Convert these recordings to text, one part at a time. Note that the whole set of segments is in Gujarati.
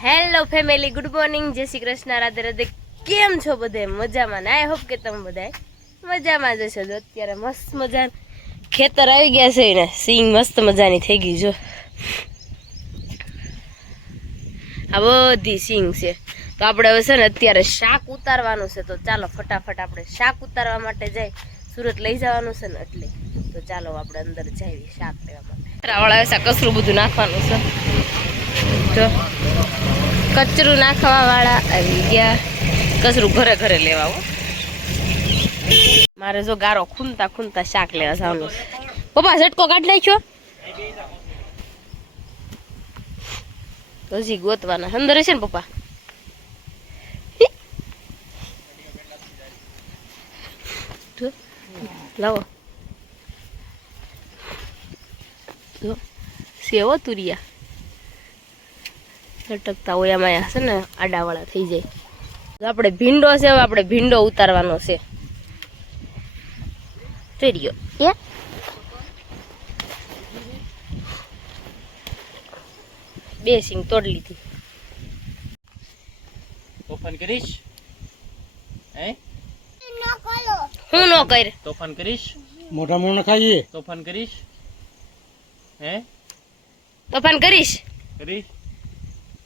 હેલો ફેમિલી, ગુડ મોર્નિંગ, જય શ્રી કૃષ્ણ, રાધે રાધે. કેમ છો બધે? મજામાં ને? આઈ હોપ કે તમે બધા મજામાં જશો. જો અત્યારે મસ્ત મજા ખેતર આવી ગયા છે ને સિંગ મસ્ત મજાની થઈ ગઈ. જો આ બધી સિંગ છે. તો આપણે હવે છે ને અત્યારે શાક ઉતારવાનું છે. તો ચાલો ફટાફટ આપણે શાક ઉતારવા માટે જાય. સુરત લઈ જવાનું છે ને એટલે તો ચાલો આપણે અંદર જઈએ શાક લેવા માટે. વાળા કચરું બધું નાખવાનું છે. જો કચરું નાખવા વાળા આવી ગયા. કચરું ઘરે ઘરે લેવા હો. મારે જો ગારો ખૂનતા ખૂનતા શાક લેવા જવાનું છે. પપ્પા ઝટકો કાઢી નાખ્યો તો હજી ગોતવાના અંદર હશે ને પપ્પા. લાવો સેવો તુરિયા લટકતા હોય એમાં છે ને આડાવાળા થઈ જાય. આપણે ભીંડો છે, હવે આપણે ભીંડો ઉતારવાનો છે. જોઈ રહ્યો બે સિંગ તોડી લીધી. તોફાન કરીશ? હે હું નો કર તોફાન કરીશ? મોટા મોટા ખાઈએ. તોફાન કરીશ? હે તોફાન કરીશ? કરીશ?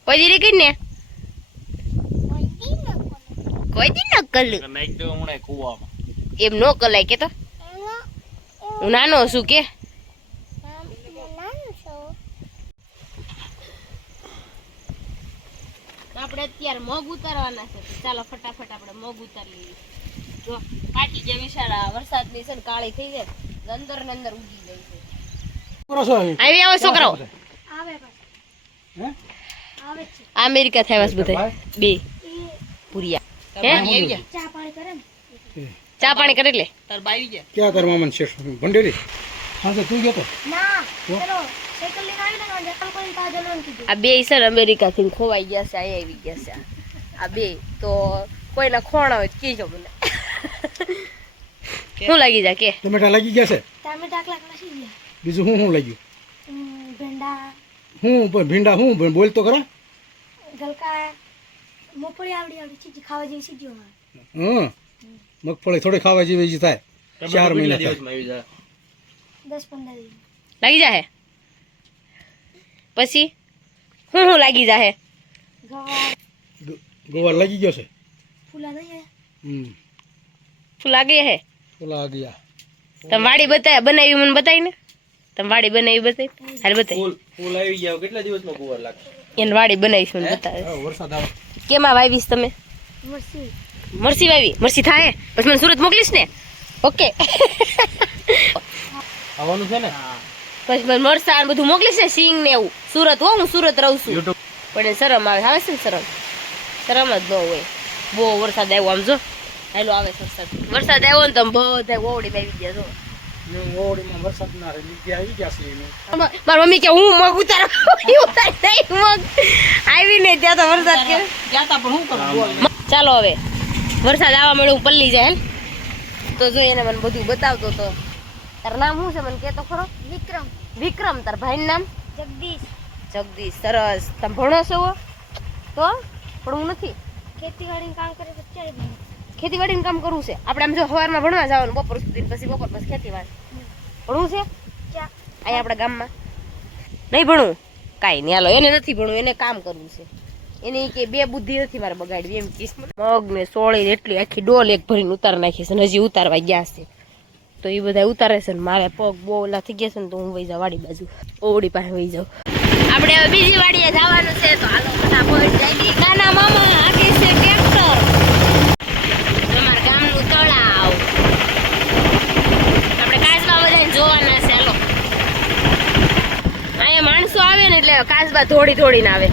કોઈ દી કઈ ને કોઈ દી ન કલું નાખ દો હમણાં કુવામાં. એમ નો કલાય કે તો હું નાનો છું કે આપણે અત્યારે મગ ઉતારવાના છે. ચાલો ફટાફટ આપણે મગ ઉતારી લઈએ. જો કાટી જે વિશાળા વરસાદની છે ને કાળી થઈ જાય અંદર ને અંદર ઉગી જાય છે. આવી આવો છોકરાઓ. અમેરિકા થયા છે બધા બે પુરિયા. ચા પાણી કરે લે તાર બાઈ ગયા ક્યાં કરવા મન છે ભંડેરી? હા તો તું ગયો તો આ બે છે ને અમેરિકા થી ખોવાઈ ગયા છે. અહીં આવી ગયા છે આ બે. તો કોઈના ખોણા હોય કીજો મને. શું લાગી જા કે ટમેટા લાગી ગયા છે? બીજું શું શું લાગ્યું? હું ભીંડા હું બોલ તો ખરા. હા મગફળી થોડી ખાવા જેવી થાય. 4 મહિના થાય. લાગી જાહે. પછી હું લાગી જાહે? ગોવાર લાગી ગયો છે. ફૂલ લાગી હે. ફૂલા ગયા. તમે વાડી બતાય બનાવી મને બતાવી ને. તમે વાડી બનાવી બતાવી હાલ બતાવી. ફૂલ આવી ગયા કેટલા દિવસમાં કુવાર લાગે? એને વાડી બનાવીશ મને બતાવે. વરસાદ આવે. કેમાં વાવીશ તમે? મરસી વાવી. મરસી થાય પછી મને સુરત મોકલીશ ને? ઓકે. આવવાનું છે ને? પછી મને મરસા બધું મોકલીશ ને સિંગ ને એવું. સુરત હો, હું સુરત રહું છું. પણ શરમ આવે છે ને શરમ. શરમ જ ન હોય. બહુ વરસાદ આવ્યો આમ જો. હાલો આવે છે વરસાદ. વરસાદ આવ્યો ને તમે બધા ઓવડી આવી ગયા જો. ઓવડીમાં વરસાદ ના લીધે આવી ગયા છે. મારી મમ્મી કે હું મગ ઉતારી મગ આવી ને ત્યાં તો વરસાદ કે જાતા પણ હું કરું બોલ. ચાલો હવે વરસાદ આવવા મળે હું પલ્લી જાય તો જો એને મને બધું બતાવતો તો. તાર નામ શું છે મને કે તો ખરો? વિક્રમ. તાર ભાઈનું નામ? જગદીશ. સરસ. તમે ભણો છો? તો ભણવું નથી? ખેતીવાડીનું કામ કરવું છે. આપણે આમ જો સવારમાં ભણવા જવાનું બપોર સુધી, પછી બપોર પછી ખેતીવાડી ભણવું છે. અહીંયા આપણા ગામમાં નહીં ભણવું કાંઈ નહીં. હાલો એને નથી ભણવું, એને કામ કરવું છે. એને કે બે બુદ્ધિ નથી મારે બગાડવી એમ કીશ. મગ ને સોળી એટલી આખી ડોલ એક ભરીને ઉતાર નાખી છે. હજી ઉતારવા ગયા છે તો એ બધા ઉતારે છે ને મારે પગ બહુ ઓલા થઈ ગયા છે ને તો હું વહી જાઉં વાડી બાજુ. ઓવડી પાસે વહી જાઉં. આપણે હવે બીજી વાડીએ જવાનું છે તો હાલો ફટાફટ જઈએ. નાના મામા આગે છે ટ્રેક્ટર. અમારા ગામનું તળાવ આપણે કાચબા બધાને જોવાના છે. હાલો અહીંયા માણસો આવે ને એટલે કાચબા થોડીને આવે.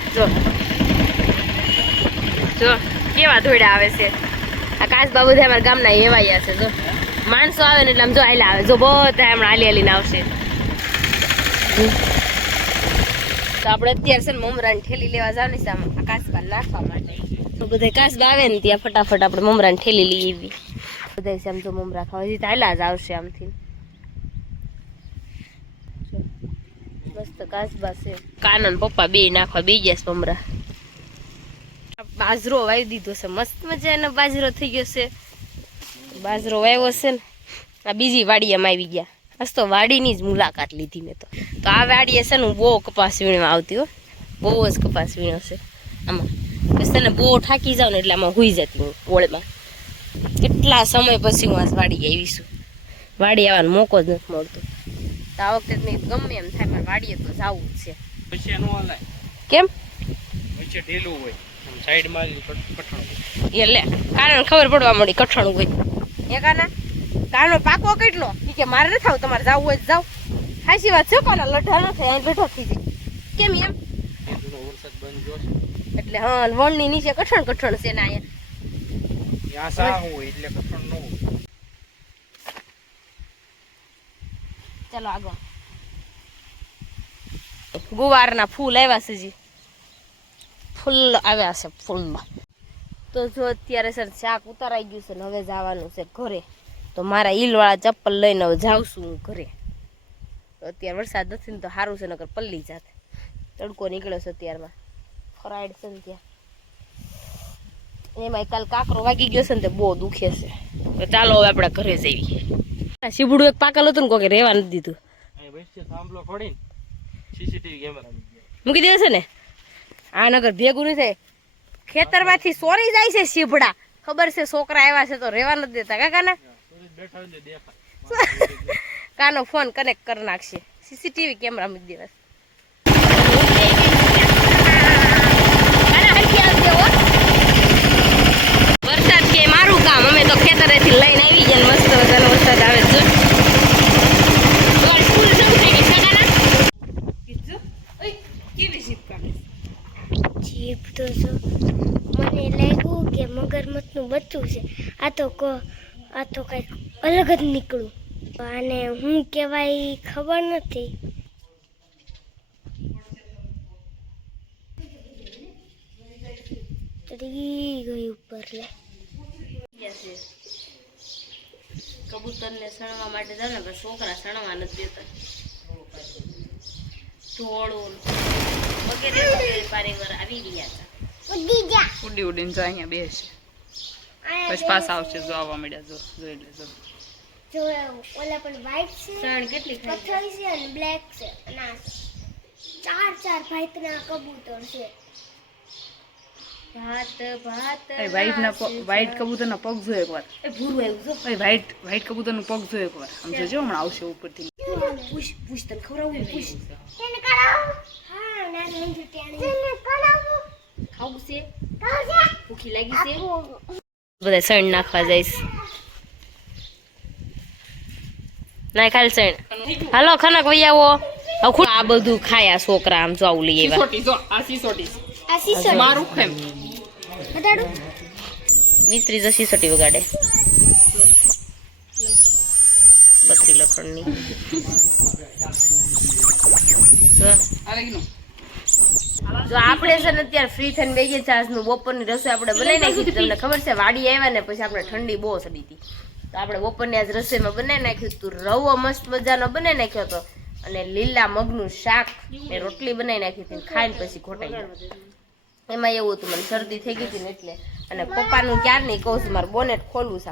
જો કેવા ધોડા આવે છે. આ કાચબા બધા અમારા ગામના એવાયા છે. જો માણસો આવે ને એટલે આમ જો હાલ્યા આવે. જો બધા હમણાં હાલીને આવશે. તો આપણે અત્યારે છે ને મમરાની ઠેલી લેવા જવાની છે આ કાચબા નાખવા માટે. તો બધા કાચબા આવે ને ત્યાં ફટાફટ આપણે મમરાની ઠેલી લઈ આવી. બધા છે આમ તો મમરા ખાવા હજી તો હાલ્યા જ આવશે આમથી. મસ્ત કાચબા છે. કાનન પપ્પા બે નાખવા બે ગયા મમરા. બાજરો વાવી દીધો છે, મસ્ત મજાનો બાજરો થઈ ગયો છે. બાજરો વાવ્યો છે ને આ બીજી વાડીમાં આવી ગયા. આજ તો વાડીની જ મુલાકાત લીધી મેં તો આ વાડીએ છે ને હું બહુ કપાસ વીણવા આવતી હો, બહુ જ કપાસ વીણ્યો છે આમાં. બસ તને બહુ થાકી જાવ ને એટલે આમાં હુઈ જતી હું ઓળમાં. કેટલા સમય પછી હું આજ વાડી આવીશું, વાડી આવવાનો મોકો જ નથી મળતો. તો આ વખતે મેં ગમે એમ થાય મારે વાડીએ તો જવું જ છે. પછી એનું હાલે કેમ વચ્ચે ઢીલું હોય સાઈડ માં કઠણ એટલે કારણ ખબર પડવા મળી કઠણ હોય એ કાનો પાકો કેટલો કે મારે નથી આવું, તમારે જવું હોય જાવ. સાચી વાત છે, કોના લઢા ન થાય લઢો થઈ જાય. કેમ એમ વરસાદ બંધ જોશે એટલે હા વણની નીચે કઠણ છે ને અહીંયા ત્યાં સા હોય એટલે કઠણ ન હોય. ચાલો આગળ ગુવારના ફૂલ આવ્યા છે જી, ફૂલ આવ્યા છે ફૂલમાં. તો જો અત્યારે સર શાક ઉતારાઈ ગયું છે ને હવે જવાનું છે ઘરે. તો મારા ઈલવાળા ચપ્પલ લઈને હવે જાઉં છું હું ઘરે. તો અત્યારે વરસાદ નથી ને તો સારું છે, નકર પલ્લી જાત. તડકો નીકળ્યો છે અત્યારમાં, ફરાઈડ છે ને ત્યાં. એમાં કાલ કાકરો વાગી ગયો છે ને તે બહુ દુખે છે. તો ચાલો હવે આપણે ઘરે જઈએ. શીબડું એક પાકલ હતું ને કોઈ રહેવા નથી દીધું. થાંભલો ખોડીને સીસીટીવી કેમેરા મૂકી દે છે ને આ નગર ભેગું નહીં થાય. ખેતરમાંથી સોરી જાય છે શીભડા, ખબર છે છોકરા આવ્યા છે તો રહેવા નથી દેતા. કાકાના કાનો ફોન કનેક્ટ કરી નાખશે, સીસીટીવી કેમેરા મૂકી દેવા. વરસાદ કે મારું કામ, અમે તો ખેતરેથી લઈને આવી જાય મસ્ત મજાનો વરસાદ આવે છે. જીપ તો મને લાગ્યું કે મગરમચ્છનું બચ્ચું છે. આ તો કંઈક અલગ જ નીકળ્યું. આને હું કહેવાય ખબર નથી. ચડી ગઈ ઉપર લે. કબૂતર ને સણવા માટે જાવ ને છોકરા સણવા નથી દેતા. ઢોળું વગેરે પારેવાર આવી રહ્યા હતા. ઉડી ઉડીને જો અહીંયા બેસે પછી પાછા આવશે. જો આવવા મળ્યા, જોઈ લેજો. જો ઓલા પણ વ્હાઈટ છે, સણ કેટલી પથ્થરી છે અને બ્લેક છે. અને આ ચાર ભાઈના કબૂતર છે. વ્હાઈટ કબૂતરના પગ જો એકવાર. એ ભૂરું આવ્યું જો. વ્હાઈટ કબૂતરનું પગ જો એકવાર. આમ જોજો હમણાં આવશે ઉપરથી. પૂછ તને ખવડાવું પૂછ. તેને કરાવો. હા ના મંજુ તેને કરાવો. ખાવું છે, ભૂખી લાગી છે. બધા સણ નાખવા જઈશ. ના ખાલી સણ. હાલો ખનક વહી આવો. આ બધું ખાયા છોકરા. આમ જો આવું લઈ આવ્યા. સિસોટી જો, આ સિસોટી આ સીસો મારું ખેમ બતાડો. મિસ્ત્રી જસી સટી વગાડે બત્રી લખણની. જો આપણે છે ને અત્યારે ફ્રી થઈને બેગી ચાર્જનું બપોરની રસોઈ આપણે બનાવી નાખી. તમને ખબર છે વાડી આવ્યા ને પછી આપણે ઠંડી બહુ ચડી હતી તો આપણે બપોરની આજ રસોઈમાં બનાવી નાખ્યું હતું. રવો મસ્ત મજાનો બનાવી નાખ્યો હતો અને લીલા મગનું શાક ને રોટલી બનાવી નાખી હતી. ખાઈને પછી ખોટાઈ ગયા. એમાં એવું હતું મને શરદી થઈ ગઈ હતી ને એટલે. અને પપ્પાનું ક્યાર નહીં કહું છું મારે બોનેટ ખોલવું છે.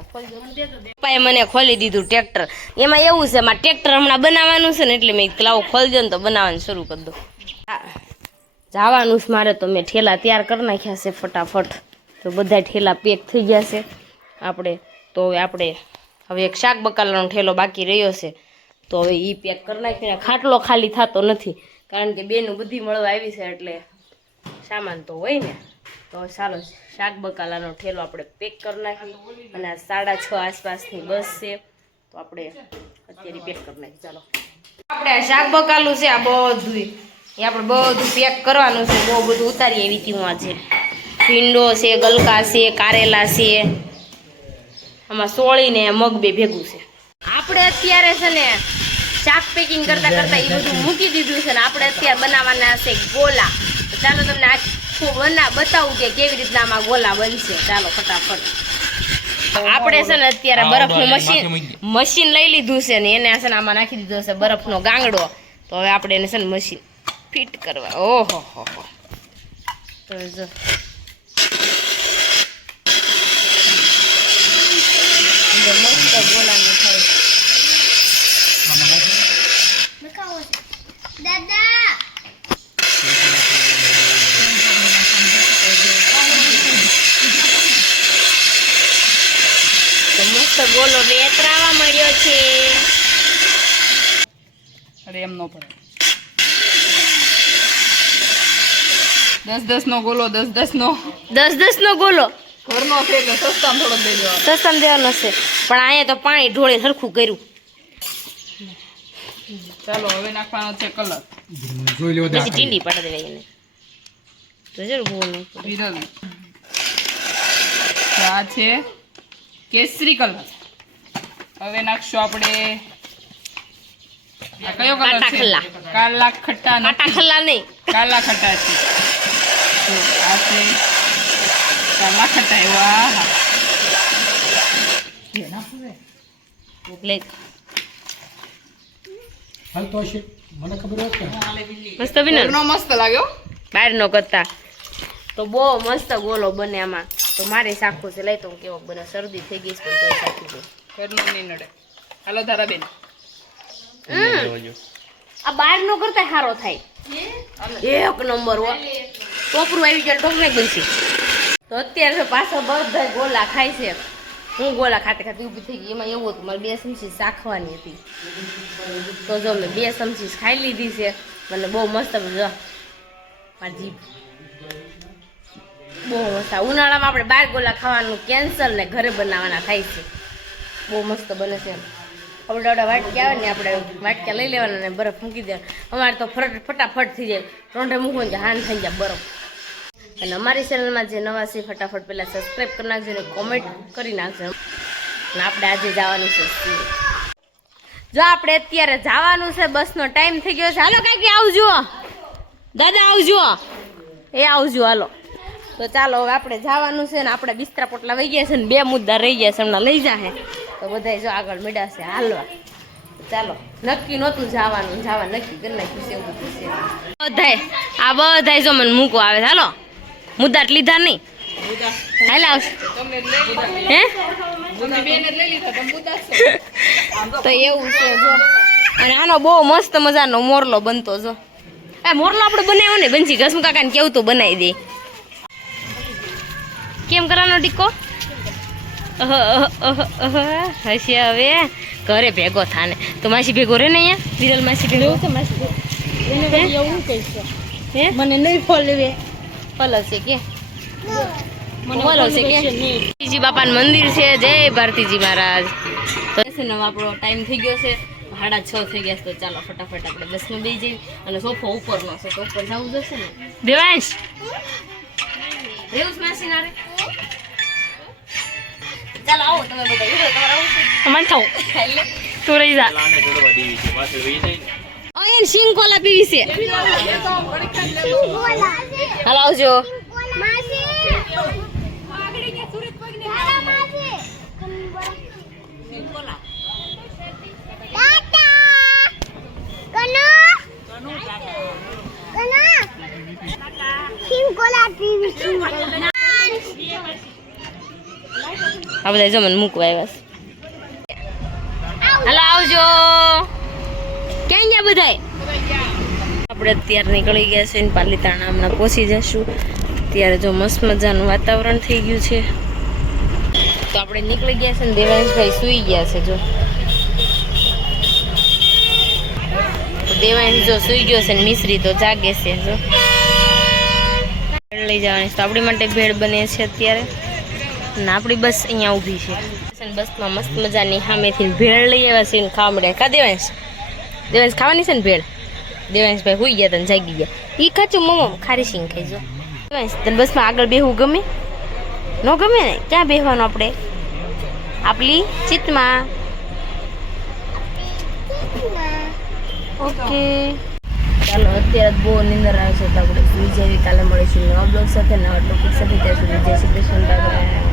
પપ્પાએ મને ખોલી દીધું ટ્રેક્ટર. એમાં એવું છે મારે ટ્રેક્ટર હમણાં બનાવવાનું છે ને એટલે મેં ક્લાવ ખોલજો ને તો બનાવવાનું શરૂ કરી દો. જવાનું છે મારે તો મેં ઠેલા તૈયાર કરી નાખ્યા છે ફટાફટ. તો બધા ઠેલા પેક થઈ ગયા છે આપણે. તો હવે એક શાક બકાલાનો ઠેલો બાકી રહ્યો છે તો હવે એ પેક કરી નાખીને ખાટલો ખાલી થતો નથી કારણ કે બેનું બધી મળવા આવી છે એટલે સામાન તો હોય ને. તો ચાલો શાક બકાલાનો ઠેલો આપણે પેક કરી નાખી અને 6:30 આસપાસની બસ છે તો આપણે અત્યારે પેક કરી નાખી. ચાલો આપણે આ શાક બકાલું છે આ બધું એ આપણે બધું પેક કરવાનું છે. બહુ બધું ઉતારી આવી હતી હું આજે. ભીંડો છે, ગલકા છે, કારેલા છે, આમાં સોળી ને મગ બે ભેગું છે. આપણે અત્યારે છે ને શાક પેકિંગ કરતા કરતા એ બધું મૂકી દીધું છે ને આપણે અત્યારે બનાવવાના છે ગોલા. ચાલો તમને આખું બતાવું કે કેવી રીતના આમાં ગોલા બનશે. ચાલો ફટાફટ. આપણે છે ને અત્યારે બરફનું મશીન લઈ લીધું છે ને એને છે ને આમાં નાખી દીધો છે બરફનો ગાંગડો. તો હવે આપણે એને છે ને મશીન ફિટ કરવા. ઓહો હો તો જો ગોલો વેતરાવા મળ્યો છે. અરે એમ ન પડે. 10-10 નો ગોલો, 10-10 નો 10-10 નો ગોલો ઘરનો છે એટલે સસ્તામાં થોડોક દઈ દેવાનો. સસ્તામાં દેવાનો છે, પણ અહીંયા તો પાણી ઢોળે સરખું કર્યું. ચાલો હવે નાખવાનો છે કલર. જોઈ લેવો પછી ટીંડી પાડી દેવાય એને. તો જરૂર બહુ નહીં પડે. વિરલ આ છે કેસરી કલર. હવે નાખશું આપણે આ કયો કલર કાટા છે? ખલ્લા. કાલા ખટ્ટા નથી. કાટા ખલ્લા નહીં, કાલા ખટ્ટા છે. જો આ છે કાલા ખટ્ટા એવા. લેક હાલ તો હશે મને ખબર હોત ને. મસ્ત બને ઘરનો મસ્ત લાગ્યો. બહારનો કરતા તો બહુ મસ્ત ગોલો બને આમાં. તો મારે શાખું છે, લઈ તો હું કેવો બને. શરદી થઈ ગઈ છે પણ તોય શાખું છે. ઘરનો નહીં નડે. હાલો ધારાબેન. આ બહારનો કરતા સારો થાય. એક નંબર હો. ટોપરું આવી જાય ટોપરું બનશે. તો અત્યારે તો પાછો બધા ગોલા ખાય છે. હું ગોલા ખાતે ખાતે ઊભી થઈ ગઈ. એમાં એવું હતું મારે 2 ચમચી શાખવાની હતી. તો જો મેં 2 ચમચી ખાઈ લીધી છે. મને બહુ મસ્ત જો મારી જીભ બહુ મસ્ત. ઉનાળામાં આપણે બહાર ગોલા ખાવાનું કેન્સલ ને ઘરે બનાવવાના થાય છે. બહુ મસ્ત બને છે. આપણે વાટકી આવે ને આપણે વાટકા લઈ લેવાના ને બરફ મૂકી દેવાના. અમારે તો ફટાફટ થઈ જાય. રોંઢે મૂકવું ને હાન થઈ જાય બરફ. અને અમારી ચેનલમાં જે નવા છે ફટાફટ પહેલાં સબસ્ક્રાઈબ કરી નાખજો અને કોમેન્ટ કરી નાખજો. અને આપણે આજે જવાનું છે. જો આપણે અત્યારે જવાનું છે, બસનો ટાઈમ થઈ ગયો છે. હાલો કાંઈક આવજો દાદા, આવજો એ આવજો. હાલો તો ચાલો હવે આપણે જવાનું છે ને. આપણે બિસ્તરા પોટલા વહી ગયા છે ને 2 મુદ્દા રહી ગયા છે, હમણાં લઈ જાહે. તો બધા જો આગળ મળ્યા છે હાલવા. ચાલો નક્કી નહોતું જવાનું, જવા નક્કી કરી નાખ્યું છે એવું બધું છે. બધાય જો મને મૂકવા આવે છે. હાલો મુદ્દા લીધા નહીં. હાલ આવશે હે તમે બેન જ લઈ લીધા. તમે ઉદાસ છો. તો એવું છે જો. અને આનો બહુ મસ્ત મજાનો મોરલો બનતો જો. એ મોરલો આપણે બનાવ્યો ને બંસી ઘસમુ કાકાને કેવું તો બનાવી દે. કેમ કરવાનો ટીકો? હશે હવે ઘરે ભેગો થાને. તો માસી ભેગો રે ને અહીંયા વિરલ માસી ભેગો છે. માસી એવું કહીશ હે મને નહીં ફોલવે ફોલો છે કે ફોલો છે કે ભારતીજી બાપાનું મંદિર છે. જય ભારતીજી મહારાજ. તો આપણો ટાઈમ થઈ ગયો છે, 6:30 થઈ ગયા છે. તો ચાલો ફટાફટ આપણે બસમાં બેસી જઈએ. અને સોફો ઉપરનો છે તો ઉપર જવું જશે ને. દેવાંશ રેવું માસી ના રે. ચાલો આવો તમે બધા. વિડિયો તમારે આવું છે મન થાવ એટલે તું રહી જા. ઓયન સિંગ કોલા પીવી છે. હાલો આવજો. આ બધા જો મને મૂકવા આવ્યા છે. હાલો આવજો. ક્યાં ગયા બધાય? આપણે અત્યારે નીકળી ગયા છે ને પાલીતાણા હમણાં પહોંચી જશું. ત્યારે જો મસ્ત મજાનું વાતાવરણ થઈ ગયું છે. તો આપણે નીકળી ગયા છે ને દેવાંશભાઈ સૂઈ ગયા છે. જો દેવાંશ જો સૂઈ ગયો છે ને મિશ્રી તો જાગે છે. જો ભેળ લઈ જવાની તો આપણી માટે ભેળ બને છે અત્યારે. ને આપણી બસ અહીંયા ઊભી છે. બસમાં મસ્ત મજાની સામેથી ભેળ લઈ આવ્યા છે ને ખાવા મળ્યા. કા દેવાંશ? દેવાંશ ખાવાની છે ને ભેળ? દેવાંશભાઈ હોઈ ગયા તને જાગી ગયા. એ ખાચું મમ્મા ખારી સિંગ ખાઈજો. દેવાંશ તને બસમાં આગળ બેહવું ગમે? ન ગમે ને? ક્યાં બેહવાનું આપણે? આપણી ચિત્તમાં. ઓકે ચાલો અત્યારે બહુ નિંદર આવે છે તો આપણે સુઈ જઈએ. કાલે મળીશું નવા બ્લોગ સાથે, નવા ટોપિક સાથે. ત્યાં સુધી જય શ્રી કૃષ્ણ.